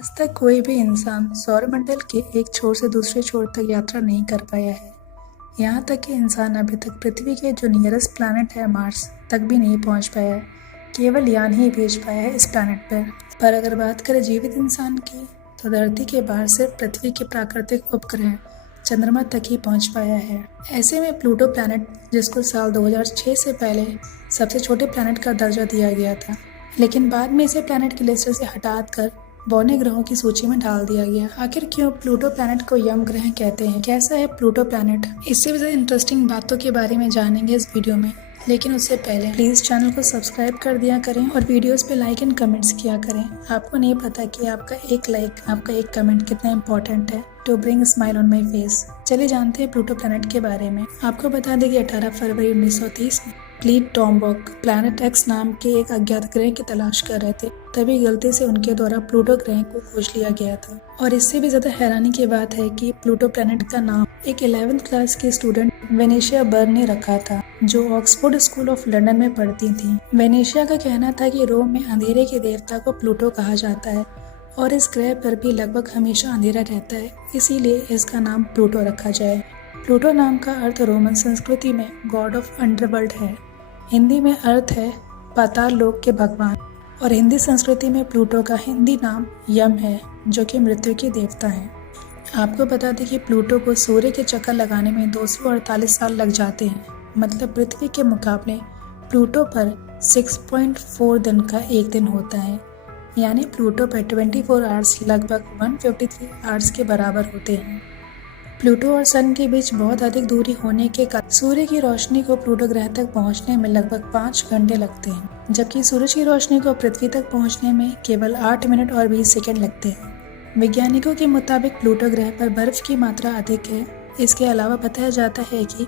आज तक कोई भी इंसान सौरमंडल के एक छोर से दूसरे छोर तक यात्रा नहीं कर पाया है। यहाँ तक कि इंसान अभी तक पृथ्वी के जो नियरेस्ट प्लैनेट है मार्स तक भी नहीं पहुँच पाया है। केवल यान ही भेज पाया है इस प्लैनेट पर अगर बात करें जीवित इंसान की, तो धरती के बाहर सिर्फ पृथ्वी के प्राकृतिक उपग्रह चंद्रमा तक ही पहुँच पाया है। ऐसे में प्लूटो प्लैनेट, जिसको साल 2006 से पहले सबसे छोटे प्लैनेट का दर्जा दिया गया था, लेकिन बाद में इसे प्लैनेट की लिस्ट से हटाकर बौने ग्रहों की सूची में डाल दिया गया। आखिर क्यों प्लूटो प्लैनेट को यम ग्रह कहते हैं? कैसा है प्लूटो प्लैनेट? इससे भी ज्यादा इंटरेस्टिंग बातों के बारे में जानेंगे इस वीडियो में, लेकिन उससे पहले प्लीज चैनल को सब्सक्राइब कर दिया करें और वीडियोस पे लाइक एंड कमेंट्स किया करें। आपको नहीं पता कि आपका एक लाइक, आपका एक कमेंट कितना इम्पोर्टेंट है to bring smile on my face. चलिए जानते हैं प्लूटो प्लैनेट के बारे में। आपको बता दें कि 18 फरवरी 1930 में प्लीट टॉम्बॉक प्लैनेट एक्स नाम के एक अज्ञात ग्रह की तलाश कर रहे थे, तभी गलती से उनके द्वारा प्लूटो ग्रह को खोज लिया गया था। और इससे भी ज्यादा हैरानी की बात है कि प्लूटो प्लैनेट का नाम एक 11th क्लास की स्टूडेंट वेनेशिया बर्न ने रखा था, जो ऑक्सफोर्ड स्कूल ऑफ लंदन में पढ़ती थी। वेनेशिया का कहना था कि रोम में अंधेरे के देवता को प्लूटो कहा जाता है और इस ग्रह पर भी लगभग हमेशा अंधेरा रहता है, इसीलिए इसका नाम प्लूटो रखा जाए। प्लूटो नाम का अर्थ रोमन संस्कृति में गॉड ऑफ अंडरवर्ल्ड है। हिंदी में अर्थ है पाताल लोक के भगवान, और हिंदी संस्कृति में प्लूटो का हिंदी नाम यम है, जो कि मृत्यु के देवता हैं। आपको बता दें कि प्लूटो को सूर्य के चक्कर लगाने में 248 साल लग जाते हैं, मतलब पृथ्वी के मुकाबले प्लूटो पर 6.4 दिन का एक दिन होता है। यानी प्लूटो पर 24 आवर्स लगभग 153 आवर्स के बराबर होते हैं। प्लूटो और सन के बीच बहुत अधिक दूरी होने के कारण सूर्य की रोशनी को प्लूटो ग्रह तक पहुंचने में लगभग 5 घंटे लगते हैं, जबकि सूरज की रोशनी को पृथ्वी तक पहुंचने में केवल 8 मिनट और 20 सेकंड लगते हैं। वैज्ञानिकों के मुताबिक प्लूटो ग्रह पर बर्फ की मात्रा अधिक है। इसके अलावा बताया जाता है कि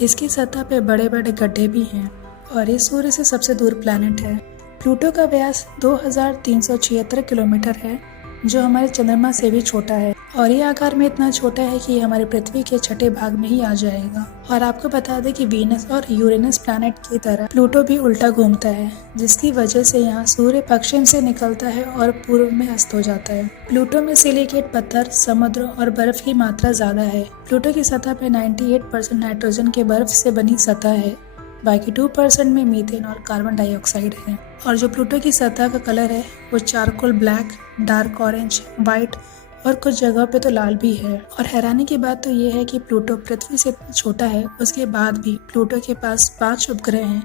इसकी सतह पर बड़े बड़े गड्ढे भी हैं और ये सूर्य से सबसे दूर प्लैनेट है। प्लूटो का व्यास 2376 किलोमीटर है, जो हमारे चंद्रमा से भी छोटा है, और ये आकार में इतना छोटा है कि ये हमारे पृथ्वी के छठे भाग में ही आ जाएगा। और आपको बता दें कि वीनस और यूरेनस प्लैनेट की तरह प्लूटो भी उल्टा घूमता है, जिसकी वजह से यहाँ सूर्य पश्चिम से निकलता है और पूर्व में अस्त हो जाता है। प्लूटो में सिलिकेट पत्थर, समुद्र और बर्फ की मात्रा ज्यादा है। प्लूटो की सतह पे 98% नाइट्रोजन के बर्फ से बनी सतह है, बाकी 2% में मीथेन और कार्बन डाइऑक्साइड है। और जो प्लूटो की सतह का कलर है वो charcoal black, dark orange, white और कुछ जगह पे तो लाल भी है। और हैरानी की बात तो ये है कि प्लूटो पृथ्वी से छोटा है, उसके बाद भी प्लूटो के पास 5 उपग्रह हैं,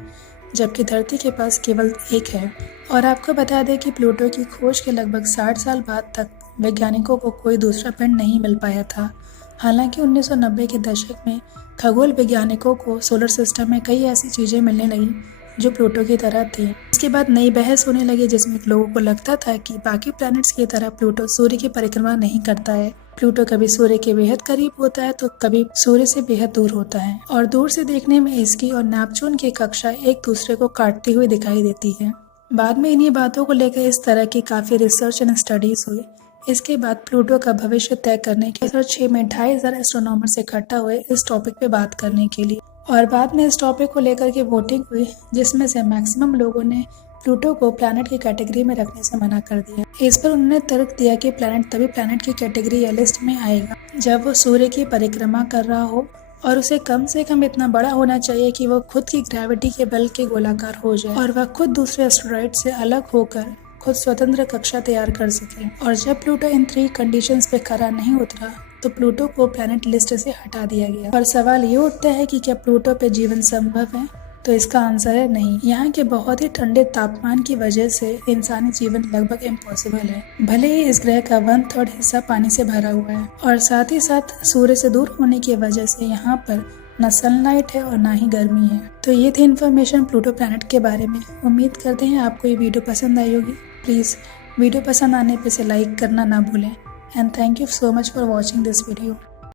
जबकि धरती के पास केवल 1 है। और आपको बता दें कि प्लूटो की खोज के लगभग 60 साल बाद तक वैज्ञानिकों को कोई दूसरा पिंड नहीं मिल पाया था। हालांकि 1990 के दशक में खगोल वैज्ञानिकों को सोलर सिस्टम में कई ऐसी चीजें मिलने लगी जो प्लूटो की तरह थी। इसके बाद नई बहस होने लगी, जिसमें लोगों को लगता था कि बाकी प्लैनेट्स की तरह प्लूटो सूर्य की परिक्रमा नहीं करता है। प्लूटो कभी सूर्य के बेहद करीब होता है तो कभी सूर्य से बेहद दूर होता है, और दूर से देखने में इसकी और नेपच्यून की कक्षा एक दूसरे को काटती हुई दिखाई देती है। बाद में इन्हीं बातों को लेकर इस तरह की काफी रिसर्च एंड स्टडीज हुई। इसके बाद प्लूटो का भविष्य तय करने के 2006 में 2500 एस्ट्रोनॉमर्स इकट्ठा हुए इस टॉपिक पे बात करने के लिए, और बाद में इस टॉपिक को लेकर के वोटिंग हुई, जिसमें से मैक्सिमम लोगों ने प्लूटो को प्लैनेट की कैटेगरी में रखने से मना कर दिया। इस पर उन्होंने तर्क दिया कि प्लैनेट तभी प्लैनेट की कैटेगरी या लिस्ट में आएगा जब वो सूर्य की परिक्रमा कर रहा हो, और उसे कम से कम इतना बड़ा होना चाहिए कि वो खुद की ग्रेविटी के बल के गोलाकार हो जाए और वह खुद दूसरे एस्टेरॉइड से अलग होकर खुद स्वतंत्र कक्षा तैयार कर सके। और जब प्लूटो इन 3 कंडीशंस पे खरा नहीं उतरा तो प्लूटो को प्लैनेट लिस्ट से हटा दिया गया। और सवाल ये उठता है कि क्या प्लूटो पे जीवन संभव है? तो इसका आंसर है नहीं। यहाँ के बहुत ही ठंडे तापमान की वजह से इंसानी जीवन लगभग इम्पॉसिबल है। भले ही इस ग्रह का 1/3 हिस्सा पानी से भरा हुआ है, और साथ ही साथ सूर्य से दूर होने की वजह से यहाँ पर न सनलाइट है और ना ही गर्मी है। तो ये थी इन्फॉर्मेशन प्लूटो प्लैनेट के बारे में। उम्मीद करते हैं आपको ये वीडियो पसंद आई होगी। प्लीज वीडियो पसंद आने पे से लाइक करना ना भूलें, and thank you so much for watching this video.